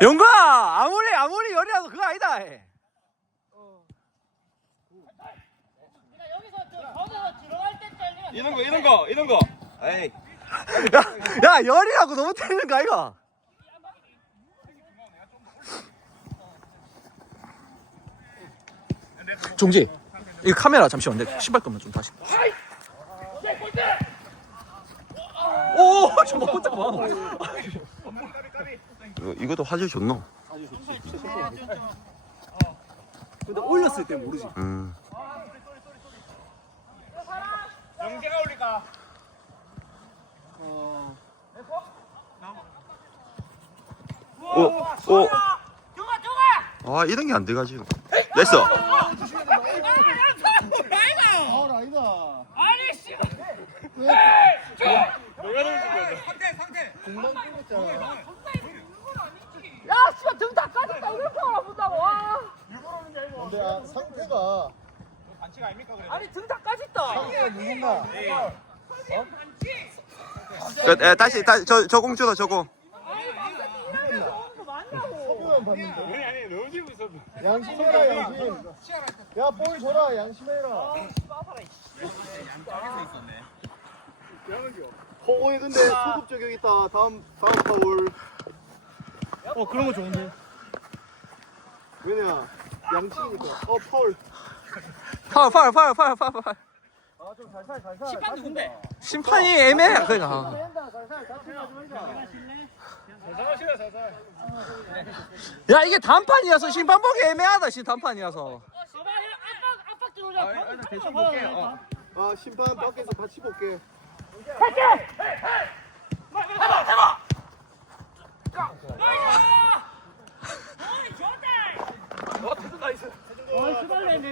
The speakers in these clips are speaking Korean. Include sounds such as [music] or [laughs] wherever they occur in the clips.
영광 아무리 아무리 열이라도 그거 아니다. 해. 어, 어. 그래. 이런 됐다, 거 응. 이런 거 이런 거. 에이. 야, [laughs] 야 열이라고 너무 틀리는 거이가 음, 음, 음, 음, 음, 음. 종지 이 카메라 잠시만 내 신발끈만 좀 다시. 어이. 오, 저 먹고 잡아. 이거, 것도 화질 좋노? 근데 아, 올렸을 때 모르지. 음. 오, 아, 응. 아, 아, 아, 어. 아, 어. 아, 아, 이런 게안 돼가지. 됐어. 상태가 그 반칙 아닙니까 그래 아니 등 다 까졌다 상태 다시 다시 저공 줘라 저공 양심해라 양심 야볼 줘라 양심해라 어이 근데 소급 적용 있다 다음 다음 파울 어 그런 거 좋은데 왜냐 양심이니까. 어, 펄. 펄, 펄, 펄, 펄, 펄, 펄. 아, 좀 잘살, 잘살. 심판이 누군데? 심판이 애매. 그래, 가. 잘살, 잘살. 잘살하시나, 잘살. 야, 이게 단판이어서 심판 보기 애매하다, 지금 단판이어서. 어, 심판. 암박, 암박 아, 어. 어. 아, 심판 밖에서 같이 볼게. 탈게! 해봐, 해봐!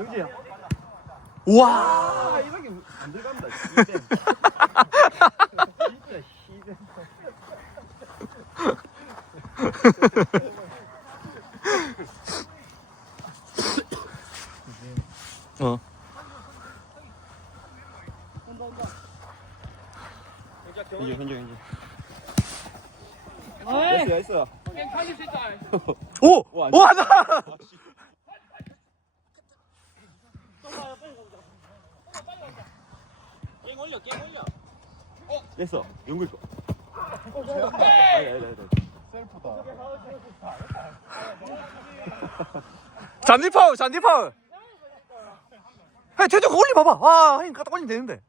정지야. 와. 아, 이렇게 안 들어간다. [laughs] <진짜 시젠>. [laughs] [laughs] 어. 온다 온다. 현재 현재 현재. 아, 됐어. 됐어. 오! 오, 어, 하나. [laughs] 올려 게임 려어 됐어 용구 있고 셀프다 잔디 파 잔디 파울 태조 그거 올 봐봐 아 형님 hey, 갖다 되는데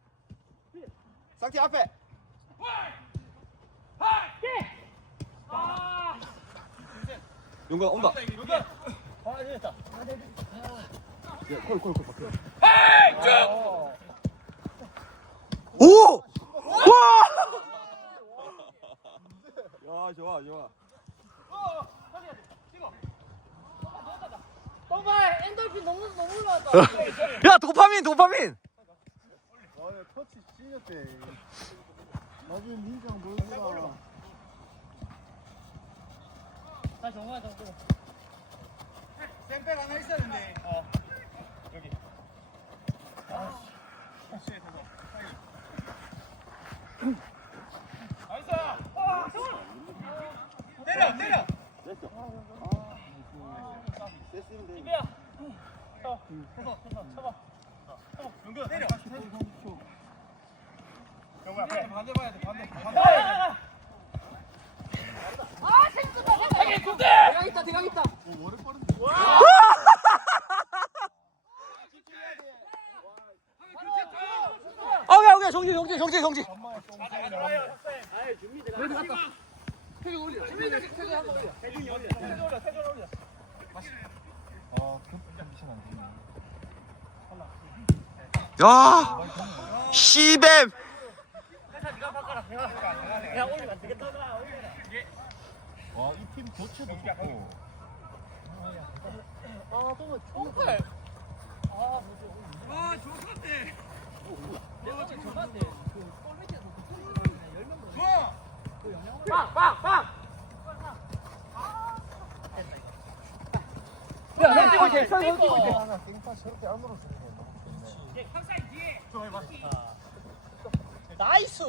상티 앞에 [noise] 아 용가 온다. 아, 됐다. [noise] 아, 됐다. 아, 됐다. 야, 콜, 콜, 콜, 콜. 헤이, 쭉! 아, 어. 오! [laughs] [laughs] 와! 야, [laughs], 좋아, 좋아. 뭔가 엔돌핀 너무 너무 많다. 야, 도파민, 도파민. 와, 야, 터치 찢었대. 나중에 민장 보여줘. 잘 정화, 정화. 샘백 가나 있었는데. 여기. 아. 오, [laughs] 어, 오케이 오케이 정지 정지 정지 정지 [laughs] 야 [laughs] 아, 아, [laughs] 시뱀 야, 우리 만들겠다, 우리. 와, 이팀 교체도 좋고. 아, 뽑아. 총팔. 뭐, 아, 지 와, 좋았네. 내가 아, 그그그 아, 아, 아. 아, 아, 나이스!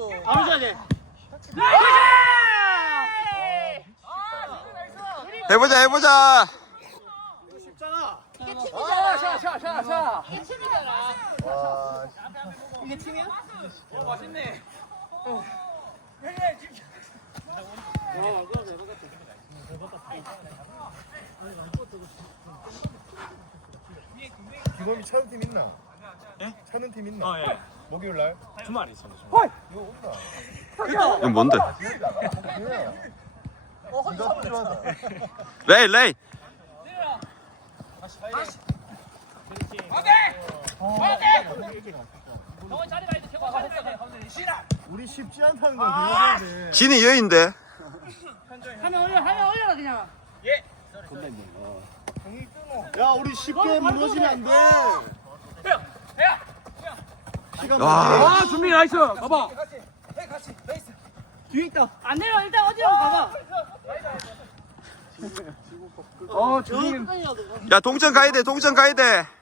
해보자, 해보자! 자자자자 이게 팀이잖아 이게 팀이야? 그거 대박같 기범이 차는 팀 있나? 네? 는팀 있나? 어, 예. 목요일 날? 주말에 있었네 주말. 이거 뭔데? 레이 레이 우리 쉽지 않다는 걸 아, 아 진이 여인데. 하면 아 올려, 하면 아 올려 그냥. 예. 건배님. 야, 야, 우리 쉽게 저리, 무너지면 저리, 저리. 안 돼. 배야, 야 아, 회야. 회야. 회야. 아 준비 나이스. 봐봐. 같이, 배 같이, 스뒤 있다. 안 내려, 일단 어디로 가봐. 아 [laughs] 어, 어, 주님. 야, 동전 가야 돼, 동전 가야 돼. 동전 가야 돼.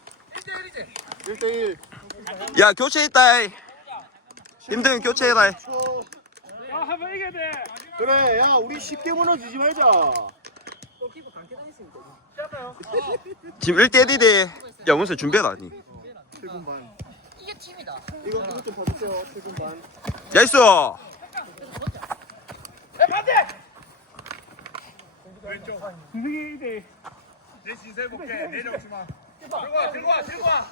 일대 일. 야 교체했다 잠깐만. 힘든 교체해봐 그래 야 우리 쉽게 무너지지 말자 지금 대1이야 원수 준비해봐 니야 있어 야 반대 왼쪽 승승이 대내 진세 볼게 내려오지마 들고 와, 들고 와, 들고 와.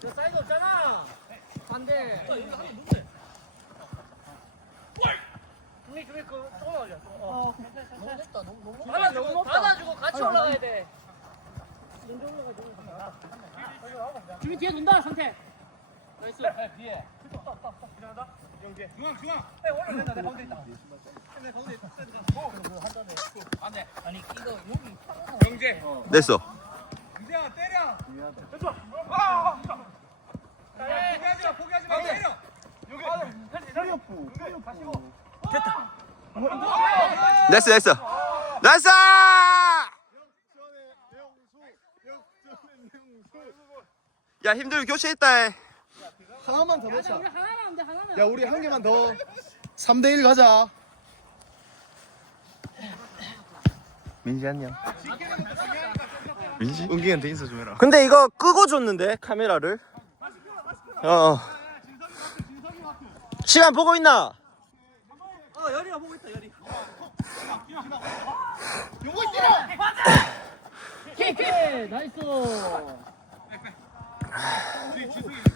저 [laughs] 사이드 없잖아. 반대. 그니까 그 조금 올려. 받아, 주고 같이 아니, 올라가야 돼. 준비 뒤에 돈다 나이스 네, 네. 네. 뒤에 그다 여기 중앙 중앙 네, 원래 내가 가운데 있다 경제 됐어 유재야 때려 유재야 때려 포기하지 마 때려 여기 때려 됐다 됐어 됐어 됐어 야 힘들게 교체했다, 야, 교체했다. 야, 야, 야, 하나만 더 넣자 야 우리 하나. 한 개만 더 [laughs] 3 대 1 가자 [laughs] 민지 안녕 민지? 은기한테 인사 좀 해라 근데 이거 끄고 줬는데 카메라를 어. [laughs] <맞추, 진성이> [laughs] 시간 보고 있나? 어 열이가 보고 있다 열이 요거 뛰라! 맞 키키! 나이스! [laughs] 나이스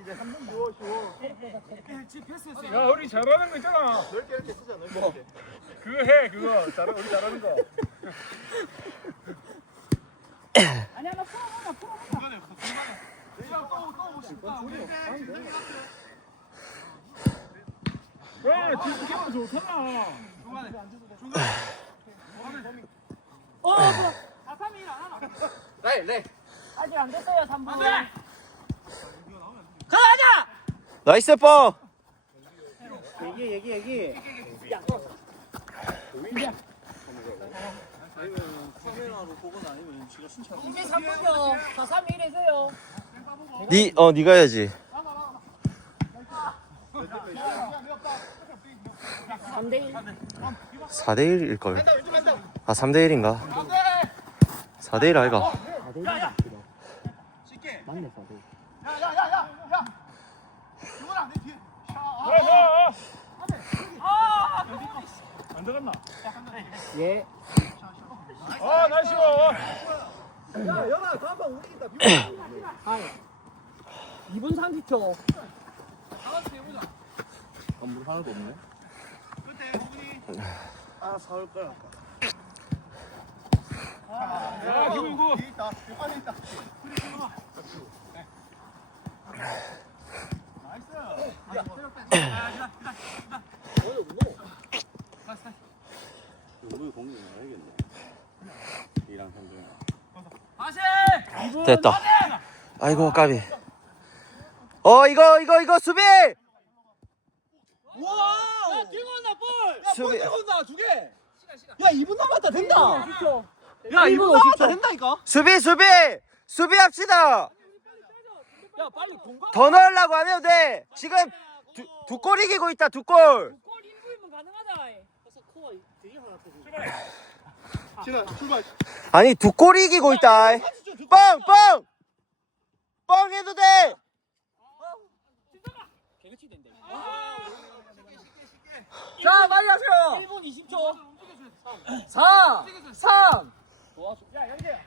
이제 한번 누워쉬고 지금 패스했어요 야 제. 우리 잘하는 거 있잖아 넓게 넓게 쓰자 넓게 뭐. 그해 그거, 그거. 잘하, 우리 잘하는 거야나 [laughs] [laughs] [laughs] 풀어본다 중간에 중 우리 이아야 중간에 중간에 어뭐아 3위 안 하나 네네 아직 안 됐어요 3분 안 나이스 뻐. 여기 여기 여기. 이제 네. 3분요. 다 3일 해세요. 네어 어, [noise] 네. 네. 네가 해지 3대 1. 4대 1일 걸. 아 3대 1인가? 4대 1아 아, 나. 아, 나. 아, 아, 그 거야? 거야? 안 들어갔나? 야, 예. 아, 날씨 와. 야, 연아, 다한번 움직인다. 이분 상식죠. 다같이 해보자. 끝에, 아, 사올 거야. 와, 아, 야, 야, 김, 오, 오, [laughs] 됐다. 됐다 아이고 까비 어 이거 이거 이거 수비 우와 야 뛰고 온다 볼 야, 수비 뛰고 온다 두개야 2분 남았다 된다 야 2분 남았다 된다니까, 야, 2분 남았다 된다니까? 수비 수비 수비합시다 더 넣으려고 하면 돼. 지금 야, 두, 꼬리 이 기고 있다. 두 골. 두아니두 꼬리 기고 있다. 야, 야, 있다. 너, 줘, 두 뻥, 뻥, 뻥. 뻥 해도 돼. 아, 아. 아. 아. 자, 빨리 하세요. 1분 20초. 1분 20초. 4, 4, 3. 야,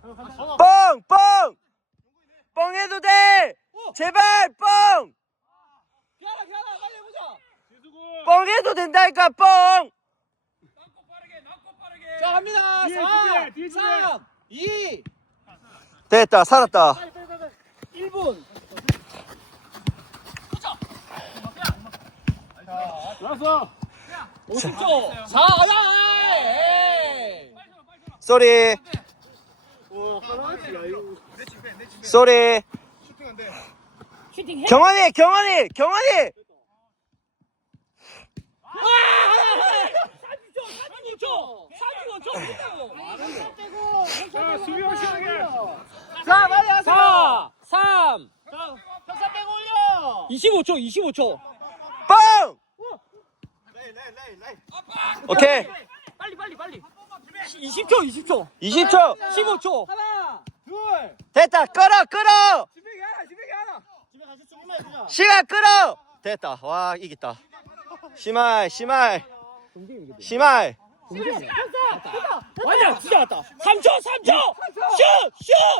그럼, 아, 뻥, 뻥. 뻥 해도 돼! 제발 어. 뻥! 아. 피하라, 피하라. 된달까, 뻥 해도 된다니까 뻥! 낮자 갑니다 4 2개, 2개. 3 자, 사, 사, 사. 됐다 살았다 일분 나왔어 50초 자 가자 쏘리 아, 아, 빨리, 서러, 빨리 서러. 소리 경환이 경환이 경환이 35초 35초 35초 4 3 15초, 25초 25초 뻥 오케이 빨리 빨리 빨리 20초 20초 20초 15초 됐다 끌어 끌어 집에 가 집에 가 집에 가서 조금만 해보 시간 끌어 됐다 와 아, 심어, 심어. 이겼다 시말 시말 시말 완전 진짜 왔다 3초 3초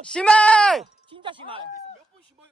슛슛 시말 진짜 시말